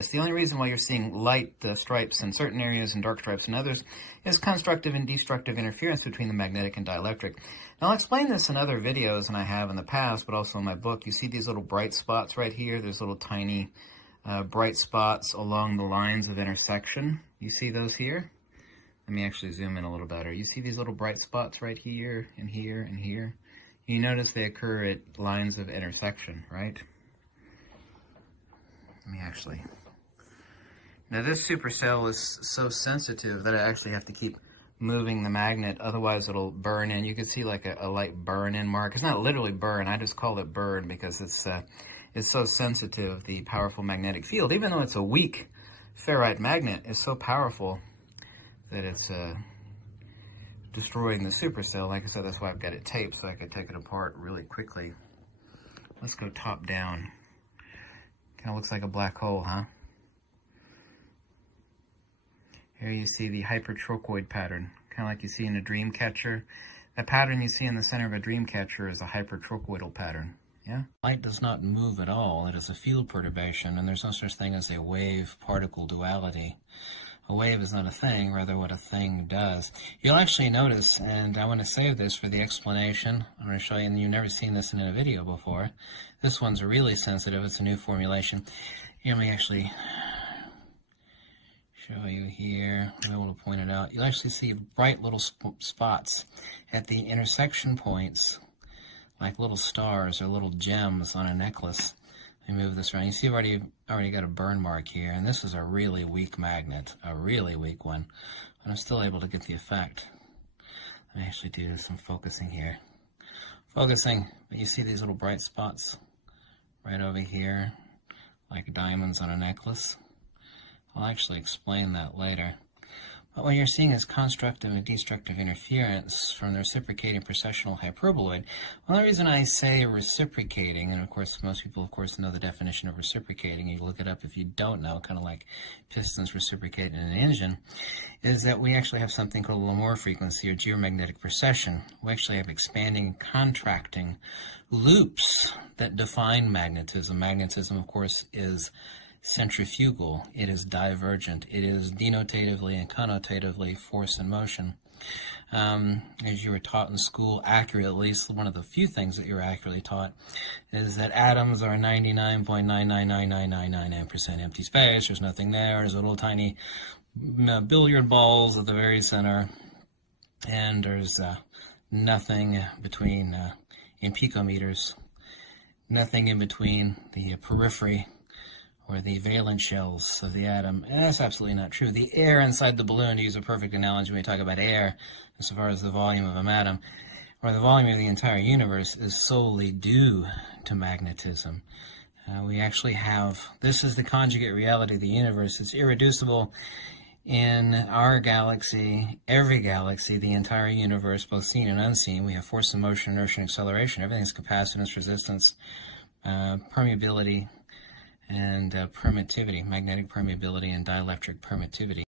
The only reason why you're seeing light stripes in certain areas and dark stripes in others is constructive and destructive interference between the magnetic and dielectric. Now, I'll explain this in other videos, and I have in the past, but also in my book. You see these little bright spots right here? There's little tiny bright spots along the lines of intersection. You see those here? Let me actually zoom in a little better. You see these little bright spots right here and here and here? You notice they occur at lines of intersection, right? Let me actually... Now this supercell is so sensitive that I actually have to keep moving the magnet, otherwise it'll burn in. You can see like a light burn-in mark. It's not literally burn, I just call it burn because it's so sensitive, the powerful magnetic field. Even though it's a weak ferrite magnet, it's so powerful that it's destroying the supercell. Like I said, that's why I've got it taped so I can take it apart really quickly. Let's go top down. Kind of looks like a black hole, huh? Here you see the hypertrochoid pattern, kind of like you see in a dream catcher. That pattern you see in the center of a dream catcher is a hypertrochoidal pattern, yeah? Light does not move at all. It is a field perturbation, and there's no such thing as a wave-particle duality. A wave is not a thing, rather what a thing does. You'll actually notice, and I want to save this for the explanation. I'm going to show you, and you've never seen this in a video before. This one's really sensitive. It's a new formulation. Here, let me actually... show you here, I'm able to point it out. You'll actually see bright little spots at the intersection points, like little stars or little gems on a necklace. Let me move this around. You see I've already got a burn mark here, and this is a really weak magnet, a really weak one, but I'm still able to get the effect. Let me actually do some focusing here. Focusing, but you see these little bright spots right over here, like diamonds on a necklace. I'll actually explain that later. But what you're seeing is constructive and destructive interference from the reciprocating precessional hyperboloid. Well, the reason I say reciprocating, and of course most people of course know the definition of reciprocating, you look it up if you don't know, kind of like pistons reciprocate in an engine, is that we actually have something called Larmor frequency or geomagnetic precession. We actually have expanding and contracting loops that define magnetism. Magnetism, of course, is centrifugal, it is divergent, it is denotatively and connotatively force and motion. As you were taught in school accurately, at least one of the few things that you're accurately taught, is that atoms are 99.99999% empty space. There's nothing there. There's little tiny billiard balls at the very center, and there's nothing between, in picometers, nothing in between the periphery or the valence shells of the atom. And that's absolutely not true. The air inside the balloon, to use a perfect analogy when we talk about air, as far as the volume of an atom, or the volume of the entire universe, is solely due to magnetism. We actually have, this is the conjugate reality of the universe. It's irreducible in our galaxy, every galaxy, the entire universe, both seen and unseen. We have force and motion, inertia and acceleration. Everything's capacitance, resistance, permeability, and permittivity, magnetic permeability and dielectric permittivity.